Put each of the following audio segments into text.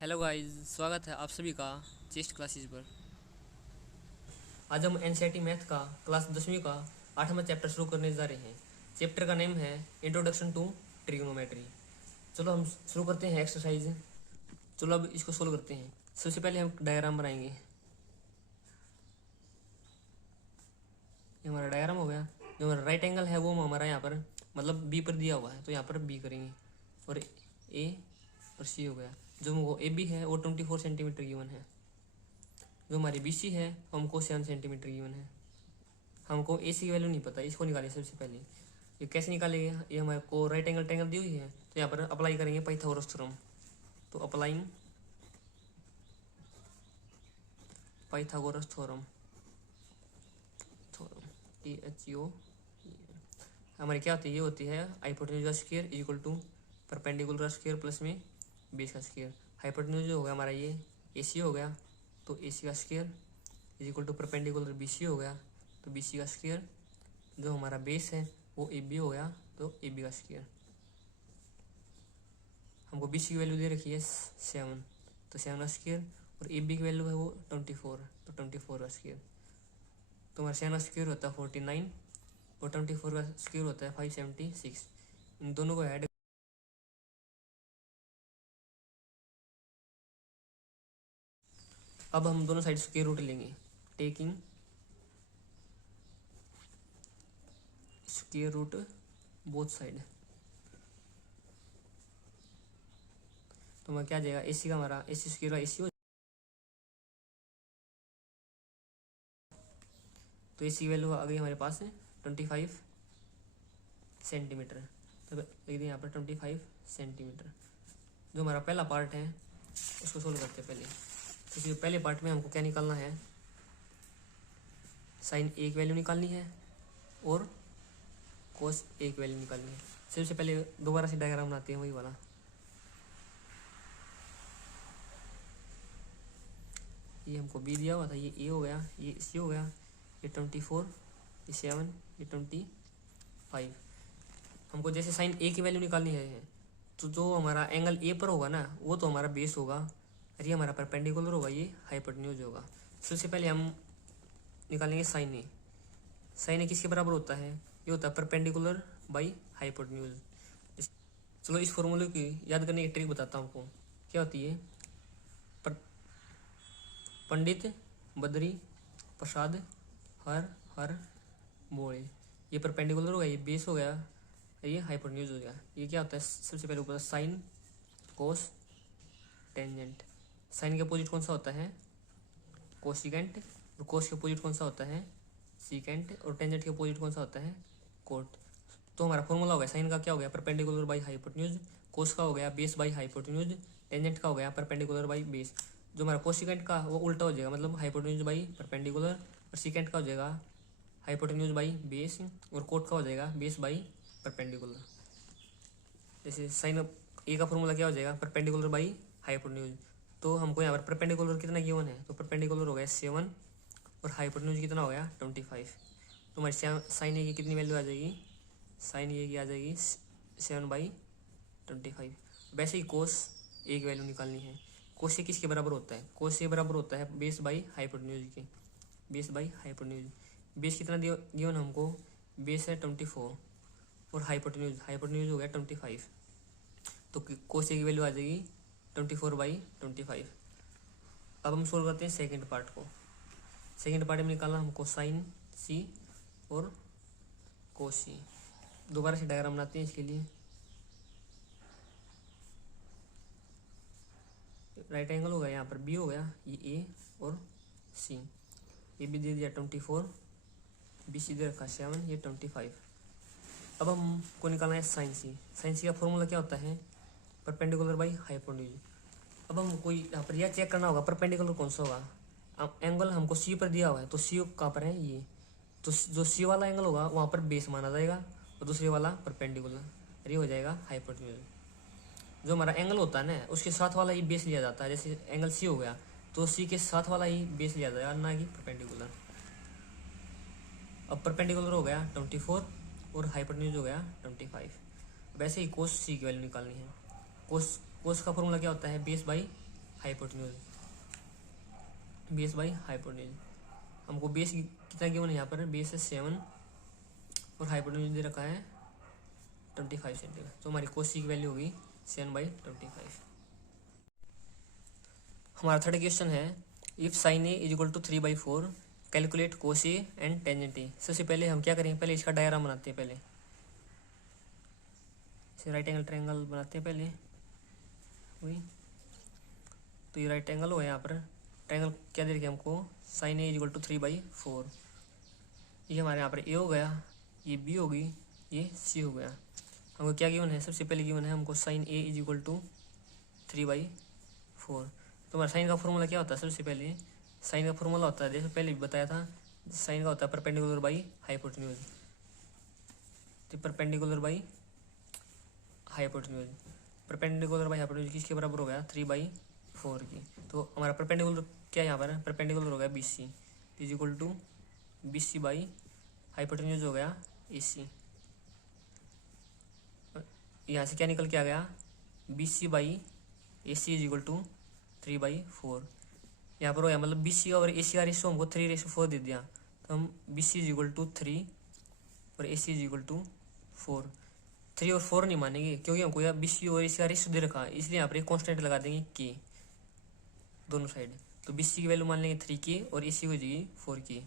Hello guys, स्वागत है आप सभी का चेस्ट क्लासेस पर। आज हम एनसीईआरटी मैथ का क्लास 10वीं का 8वां चैप्टर शुरू करने जा रहे हैं। चैप्टर का नेम है इंट्रोडक्शन टू ट्रिग्नोमेट्री। चलो हम शुरू करते हैं एक्सरसाइज। चलो अब इसको सोल्व करते हैं। सबसे पहले हम डायग्राम बनाएंगे। ये हमारा डायग्राम हो गया। जो हमारा राइट एंगल है वो हमारा यहाँ पर मतलब बी पर दिया हुआ है, तो यहाँ पर बी करेंगे। और ए और सी हो गया। जो वो ए बी है वो 24 सेंटीमीटर गिवन है। जो हमारी बी सी है हमको 7 सेंटीमीटर गिवन है। हमको ए सी की वैल्यू नहीं पता, इसको निकालें सबसे पहले। ये कैसे निकालेंगे? ये हमारे को राइट एंगल ट्रायंगल दी हुई है, तो यहाँ पर अप्लाई करेंगे पाइथागोरस थ्योरम। तो अप्लाइंग पाइथागोरस थ्योरम, THEO हमारी क्या होती है? ये होती है हाइपोटेन्यूज का स्क्वायर इक्वल टू परपेंडिकुलर का स्क्वायर प्लस में बेस का स्क्वायर। हाइपोटेन्यूज जो हो गया हमारा ये AC हो गया, तो AC का square equal to perpendicular BC हो गया, तो BC का स्क्वायर। जो हमारा बेस है वो AB हो गया, तो AB का स्क्वायर। हमको BC की वैल्यू दे रखी है 7, तो 7 का स्क्वायर। और AB की वैल्यू है वो 24, तो 24 का स्क्वायर। तो हमारा 7 का स्क्वायर होता है 49 और 24 का स्क्वायर होता है 576। इन दोनों को ऐड। अब हम दोनों साइड स्क्वायर रूट लेंगे। Taking square root both side, तो हमारा क्या आ जाएगा? AC का हमारा AC स्क्वायर का AC हो, तो AC की वैल्यू आ गई हमारे पास है 25 सेंटीमीटर। तो लिख दें यहाँ पर 25 सेंटीमीटर। जो हमारा पहला पार्ट है उसको सोल्व करते हैं पहले। तो पहले पार्ट में हमको क्या निकालना है? साइन A की वैल्यू निकालनी है और कोस A की वैल्यू निकालनी है। सबसे पहले दोबारा से डायग्राम बनाते हैं वही वाला। ये हमको B दिया हुआ था, ये A हो गया, ये C हो गया, ये 24, ये 7, ये 25। हमको जैसे साइन A की वैल्यू निकालनी है, तो जो हमारा एंगल A पर होगा ना वो तो हमारा बेस होगा, और ये हमारा परपेंडिकुलर होगा, ये हाइपोटेन्यूज होगा। सबसे पहले हम निकालेंगे साइन A। साइन A किसके बराबर होता है? ये होता है परपेंडिकुलर बाई हाइपोटेन्यूज। चलो इस फॉर्मूले की याद करने की ट्रिक बताता हूँ आपको। क्या होती है? पंडित बद्री प्रसाद हर हर बोले, ये परपेंडिकुलर हो गया, ये बेस हो गया, ये हाइपोटेन्यूज हो गया। ये क्या होता है? सबसे पहले ऊपर साइन कोस टेंजेंट। साइन के अपोजिट कौन सा होता है? कोसिकेंट। और कोस के अपोजिट कौन सा होता है? सीकेंट। और टेंजेंट के अपोजिट कौन सा होता है? कोट। तो हमारा फॉर्मूला हो गया साइन का क्या हो गया? Perpendicular by hypotenuse. कोस का हो गया बेस बाई हाइपोटेन्यूज। टेंजेंट का हो गया परपेंडिकुलर बाई बेस। जो हमारा कोसिकेंट का वो उल्टा हो जाएगा, मतलब हाइपोटेन्यूज बाई परपेंडिकुलर। और सीकेंट का हो जाएगा हाइपोटेन्यूज बाई बेस। और कोट का हो जाएगा बेस बाई परपेंडिकुलर। जैसे साइन ए का फॉर्मूला क्या हो जाएगा? Perpendicular by hypotenuse. तो हमको यहाँ पर परपेंडिकुलर कितना गिवन है? तो परपेंडिकुलर हो गया 7 और हाइपोटेन्यूज कितना हो गया 25। तो हमारी साइन ए की कितनी वैल्यू आ जाएगी? साइन ए की आ जाएगी 7/25। वैसे ही कोस ए की वैल्यू निकालनी है। कोस ए किसके बराबर होता है? कोस ए बराबर होता है बेस बाई हाइपोटेन्यूज के। Base by hypotenuse. बेस कितना गिवन हमको? बेस है 24 और हाइपोटेन्यूज हाइपोटेन्यूज हो गया 25। तो कोस ए की वैल्यू आ जाएगी 24/25। अब हम सोल्व करते हैं सेकेंड पार्ट को। सेकेंड पार्ट में निकालना हमको साइन C और कोस C। दोबारा से डायग्राम बनाते हैं इसके लिए। राइट एंगल हो गया, यहाँ पर B हो गया, ये A और C। ये भी दे दिया 24, BC दे रखा 7, ये 25। अब हमको निकालना है साइन C। साइन C का फॉर्मूला क्या होता है? Perpendicular by hypotenuse. अब हमको यहाँ पर यह चेक करना होगा परपेंडिकुलर कौन सा होगा। अब एंगल हमको C पर दिया हुआ है, तो C कहाँ पर है? ये। तो जो C वाला एंगल होगा वहाँ पर बेस माना जाएगा और दूसरे वाला परपेंडिकुलर, ये हो जाएगा हाइपोटेन्यूज। जो हमारा एंगल होता है ना उसके साथ वाला ही बेस लिया जाता है। जैसे एंगल C हो गया तो C के साथ वाला ही बेस लिया जाएगा, ना कि परपेंडिकुलर। अब परपेंडिकुलर हो गया 24 और हाइपोटेन्यूज हो गया 25। वैसे ही कोस C की वैल्यू निकालनी है। कोस का फॉर्मूला क्या होता है? Base by hypotenuse, base by hypotenuse. हमको बेस कितना गिवन है यहाँ पर, बेस है 7 और हाइपोटेन्यूज दे रखा है 25 सेंटीमीटर। तो हमारी कोसी की वैल्यू होगी 7/25। हमारा थर्ड क्वेश्चन है if sine A is equal to 3/4 calculate cos A and tangent A. सबसे पहले हम क्या करेंगे, पहले इसका डायग्राम बनाते हैं। पहले इसे राइट एंगल ट्रायंगल बनाते हैं पहले। वही तो ये राइट एंगल हो यहाँ पर, ट्रायंगल क्या दे रखे हमको, sine A is equal to 3/4। ये हमारे यहाँ पर ए हो गया, ये बी होगी, ये सी हो गया। हमको क्या गिवन है, सबसे पहले गिवन है हमको sine A is equal to 3/4। तो हमारा साइन का फॉर्मूला क्या होता है, सबसे पहले साइन का फॉर्मूला होता है, जैसे पहले भी बताया था, साइन का होता है परपेंडिकुलर बाई हाइपोटेन्यूज। तो perpendicular by hypotenuse, perpendicular by hypotenuse किसके बराबर हो गया, 3/4 की। तो हमारा परपेंडिकुलर क्या है यहाँ पर, परपेंडिकुलर हो गया BC is equal to BC by hypotenuse हो गया AC। यहाँ से क्या निकल के आ गया, BC by AC is equal to 3/4। यहाँ पर हो गया, मतलब BC और AC का रेशो हमको 3/4 दे दिया, तो हम BC इज इक्वल टू 3 और AC इज इक्वल टू 4। 3 और 4 नहीं मानेंगे क्योंकि हमको यहाँ BC और AC का रेशो दे रखा है, इसलिए यहाँ पर एक कॉन्स्टेंट लगा देंगे K दोनों साइड। तो BC की वैल्यू मान लेंगे 3K और AC हो जाएगी 4K।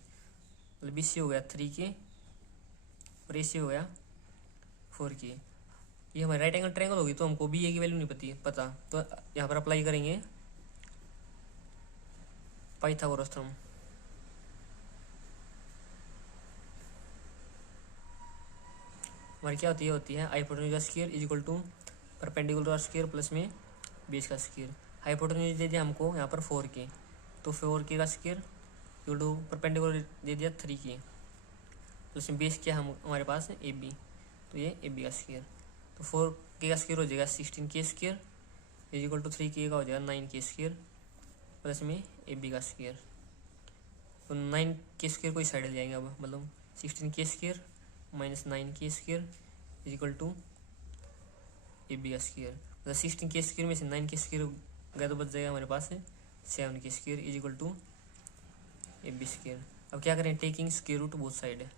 मतलब BC हो गया 3K और AC हो गया 4K। ये हमारे राइट एंगल ट्रायंगल होगी, तो हमको BA की वैल्यू नहीं पता, तो यहाँ पर अप्लाई करेंगे पाइथागोरस थ्योरम। हमारी क्या होती है हाइपोटेन्यूज का square is equal to perpendicular का स्क्वायर प्लस में बेस का स्क्वायर। हाइपोटेन्यूज दे दिया हमको यहाँ पर 4K, तो 4K का स्क्वायर इक्वल टू परपेंडिकुलर दे दिया 3K प्लस में बेस क्या हमारे पास है AB, तो ये AB का स्क्वायर। तो 4K का स्क्वायर हो जाएगा 16K square is equal to 3K का हो जाएगा 9K स्क्वायर प्लस में AB का स्क्वायर। तो 9K स्क्वायर को इस साइड ले जाएंगे अब, मतलब 16K square minus 9K square is equal to AB का स्क्वायर। मतलब 16K स्क्वायर में से 9K स्क्वायर गया तो बच जाएगा हमारे पास है 7K square is equal to AB square. अब क्या करें, taking square root both side है,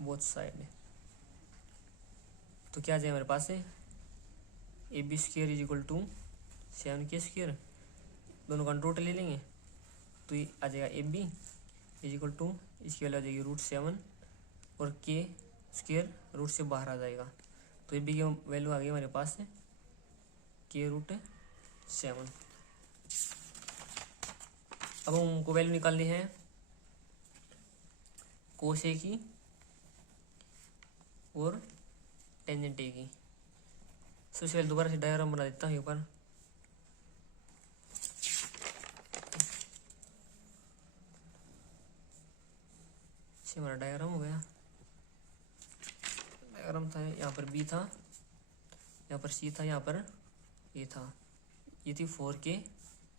बोथ साइड। तो क्या आ जाए हमारे पास है AB square is equal to 7K square, दोनों का रूट ले लेंगे तो ये आ जाएगा AB इज इक्वल टू, इसकी वैल्यू आ जाएगी √7 और K स्क्वायर रूट से बाहर आ जाएगा, तो AB की वैल्यू आ गई हमारे पास है K√7। अब हमको वैल्यू निकालनी है कोस A की और टेंजेंट A की। सबसे पहले दोबारा से डायग्राम बना देता हूँ ऊपर। हमारा डायग्राम हो गया, डायग्राम था यहाँ पर B था, यहाँ पर C था, यहाँ पर A था, ये थी 4K,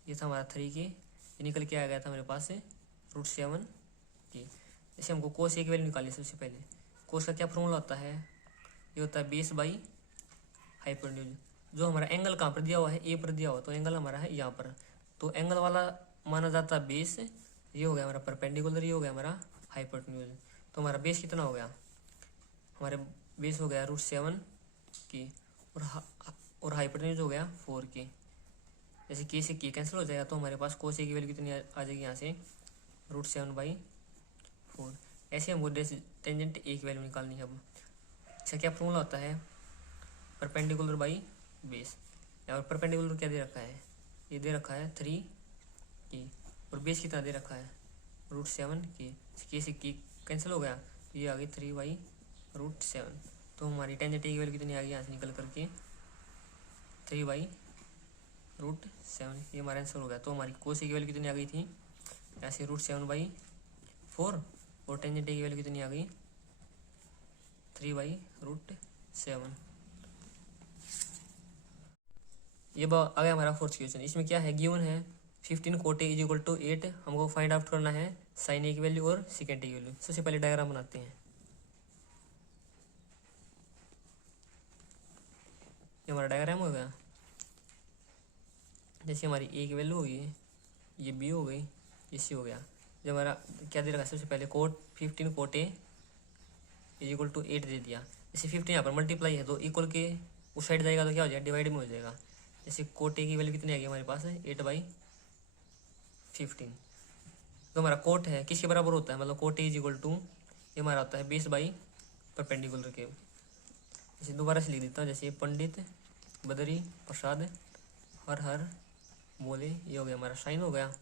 ये था हमारा 3K, ये निकल के आ गया था मेरे पास से √7K। जैसे हमको कोस A की वैल्यू निकालनी है, सबसे पहले कोस का क्या फॉर्मूला होता है, ये होता है बेस बाई हाइपोटेन्यूज। जो हमारा एंगल कहाँ पर दिया हुआ है, A पर दिया हुआ, तो एंगल हमारा है यहाँ पर, तो एंगल वाला माना जाता है बेस। ये हो गया हमारा परपेंडिकुलर, ये हो गया हमारा हाइपोटेन्यूज। तो हमारा बेस कितना हो गया, हमारे बेस हो गया √7K और हाइपोटेन्यूज हो गया 4K। जैसे K से K कैंसिल हो जाएगा, तो हमारे पास कोस A की वैल्यू कितनी आ जाएगी यहाँ से √7/4। ऐसे हमको टेंजेंट A की वैल्यू निकालनी है। अब इसका क्या फॉर्मूला होता है, परपेंडिकुलर बाई बेस। यहाँ पर परपेंडिकुलर क्या दे रखा है, ये दे रखा है 3K और बेस कितना दे रखा है √7K। K से K कैंसिल हो गया, तो ये आ गई 3/√7। तो हमारी टेंजेंट A की वैल्यू कितनी आ गई यहाँ से निकल करके 3/√7। ये हमारा आंसर हो गया। तो हमारी कोस A की वैल्यू कितनी आ गई थी यहाँ से √7/4 और टेंजेंट A की वैल्यू कितनी आ गई 3/√7। ये आ गया हमारा फोर्थ क्वेश्चन। इसमें क्या है, गिवन है 15 cot A is equal to 8। हमको फाइंड आउट करना है साइन A की वैल्यू और सेकेंड A की वैल्यू। सबसे पहले डायग्राम बनाते हैं। हमारा डायग्राम हो गया। जैसे हमारी ए की वैल्यू होगी, ये बी हो गई, ये सी हो गया। जब हमारा क्या दे रखा है, सबसे पहले cot 15 cot A is equal to 8 दे दिया। जैसे 15 यहाँ पर मल्टीप्लाई है तो इक्वल के उस साइड जाएगा तो क्या हो जाएगा, डिवाइड में हो जाएगा। जैसे कोट ए की वैल्यू कितनी आ गई हमारे पास, 8/15। तो हमारा कोट है किसके बराबर होता है, मतलब cot A is equal to, ये हमारा होता है 20 बाई परपेंडिकुलर के। जैसे दोबारा से लिख देता हूँ, जैसे पंडित, बदरी, प्रसाद, हर हर बोले, ये हो गया हमारा साइन हो गया,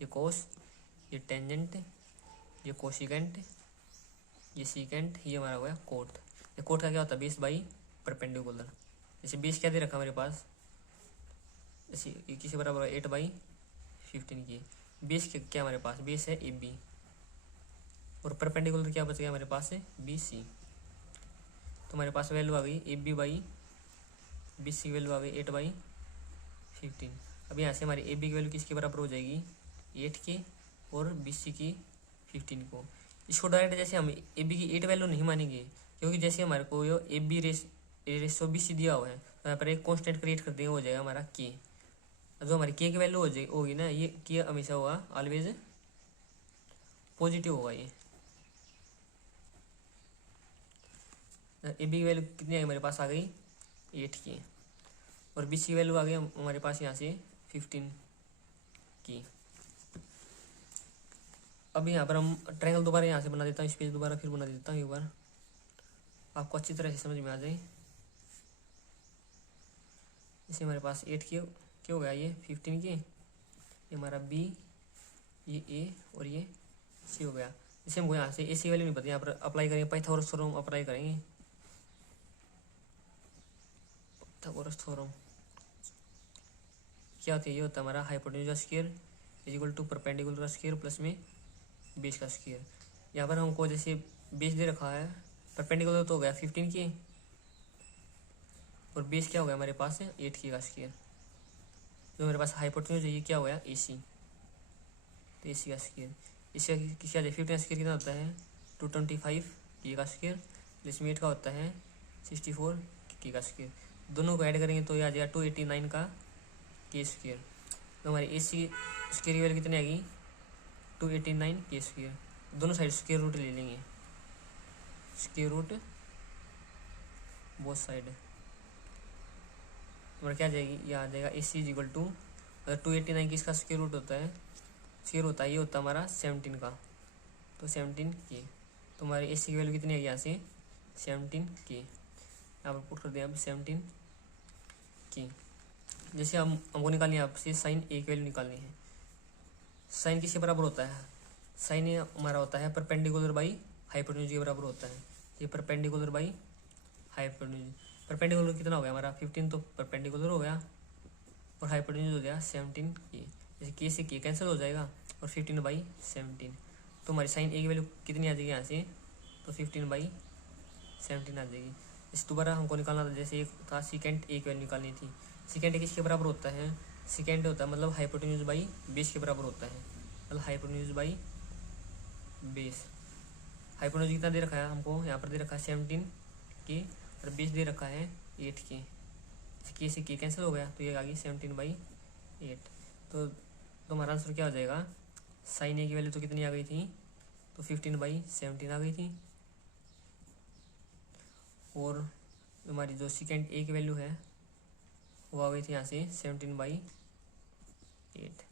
ये कोस, ये टेंजेंट, ये कोसिकेंट, ये सीकेंट, ये हमारा हो गया कोट। ये कोट का क्या होता है, 20 बाई परपेंडिकुलर। जैसे 20 क्या दे रखा मेरे पास, जैसे किसके बराबर है, 8/15 की। 20 क्या हमारे पास, 20 है ए बी, और परपेंडिकुलर क्या बच गया हमारे पास है बी सी। तो हमारे पास वैल्यू आ गई ए बी बाई 20 की वैल्यू आ गई 8/15। अब यहाँ से हमारी ए बी की वैल्यू किसके बराबर हो जाएगी, 8 के, और बी सी की 15 को। इसको डायरेक्ट जैसे हम ए बी की 8 वैल्यू नहीं मानेंगे, क्योंकि जैसे हमारे को यो A B ratio B C दिया हुआ है, तो यहाँ पर एक कॉन्स्टेंट क्रिएट कर देंगे, हो जाएगा हमारा के। जो हमारी के की वैल्यू हो जाएगी होगी ना, ये के हमेशा होगा ऑलवेज पॉजिटिव होगा। ये ए बी की वैल्यू कितनी आई हमारे पास, आ गई 8 की, और बी सी की वैल्यू आ गई हमारे पास यहाँ से 15 की। अब यहाँ पर हम ट्रायंगल दोबारा यहाँ से बना देता हूँ, स्पेस दोबारा फिर बना देता हूँ एक बार, आपको अच्छी तरह से समझ में आ जाए। जैसे हमारे पास 8 की क्या हो गया, ये 15 की, ये हमारा बी, ये ए, और ये सी हो गया। जैसे हमको यहाँ से ए सी वैल्यू नहीं पता, यहाँ पर अप्लाई करेंगे पाइथागोरस थ्योरम अप्लाई करेंगे। पाइथागोरस थ्योरम क्या होती है, ये होता है हमारा हाइपोटेन्यूज का square is equal to perpendicular का स्क्वायर प्लस में बेस का स्क्वायर। यहाँ पर हमको जैसे बेस दे रखा है, परपेंडिकुलर तो हो गया 15 की, और बेस क्या हो गया हमारे पास है 8 की का स्क्वायर। जो मेरे पास हाइपोटेन्यूज है ये क्या हो गया ए सी, तो ए सी का स्क्वायर। इसका क्या है 15 का स्क्वायर कितना होता है 225 की का स्क्वायर, जिसमें 8 का होता है 64 की का स्क्वायर। दोनों को ऐड करेंगे तो ये आ जाएगा 289 का के स्क्वायर। तो हमारी ए सी स्क्वायर की वैल्यू कितनी आएगी 289 के स्क्वायर। दोनों साइड स्क्वायर रूट ले लेंगे, स्क्वायर रूट बोथ साइड, हमारा क्या आ जाएगी, ये आ जाएगा ए सी इज इक्वल टू, अगर 289 की इसका स्क्वायर रूट होता है, स्क्वायर होता है ये होता है हमारा 17 का, तो 17 के। तो हमारी ए सी की वैल्यू कितनी आएगी यहाँ से 17 के, यहाँ पर पुट कर दिया अब 17 की। जैसे हमको निकालनी है आपसे साइन ए की वैल्यू निकालनी है। साइन किसके बराबर होता है, साइन ये हमारा होता है परपेंडिकुलर बाई हाइपोटेन्यूज के बराबर होता है। ये परपेंडिकुलर बाई हाइपोटेन्यूज, परपेंडिकुलर कितना हो गया हमारा 15, तो परपेंडिकुलर हो गया, और हाइपोटेन्यूज हो गया 17 की। जैसे के से के कैंसिल हो जाएगा, और 15/17। तो हमारी साइन ए की वैल्यू कितनी आ जाएगी यहाँ से, तो 15/17 आ जाएगी। इस दोबारा हमको निकालना था, जैसे एक था सीकेंट ए की वैल्यू निकालनी थी। सीकेंट किसके बराबर होता है, सीकेंट होता है मतलब हाइपोटेन्यूज बाई बेस के बराबर होता है, मतलब हाइपोटेन्यूज बाई बेस। हाइपोटेन्यूज कितना दे रखा है हमको, यहाँ पर दे रखा है 17 के, और बेस दे रखा है 8 के से के कैंसिल हो गया, तो ये आ गई 17/8। तो हमारा आंसर क्या हो जाएगा, साइन ए की वैल्यू तो कितनी आ गई थी, तो 15/17 आ गई थी, और हमारी जो सेकेंड ए की वैल्यू है वो आ गई थी यहाँ से 17/8।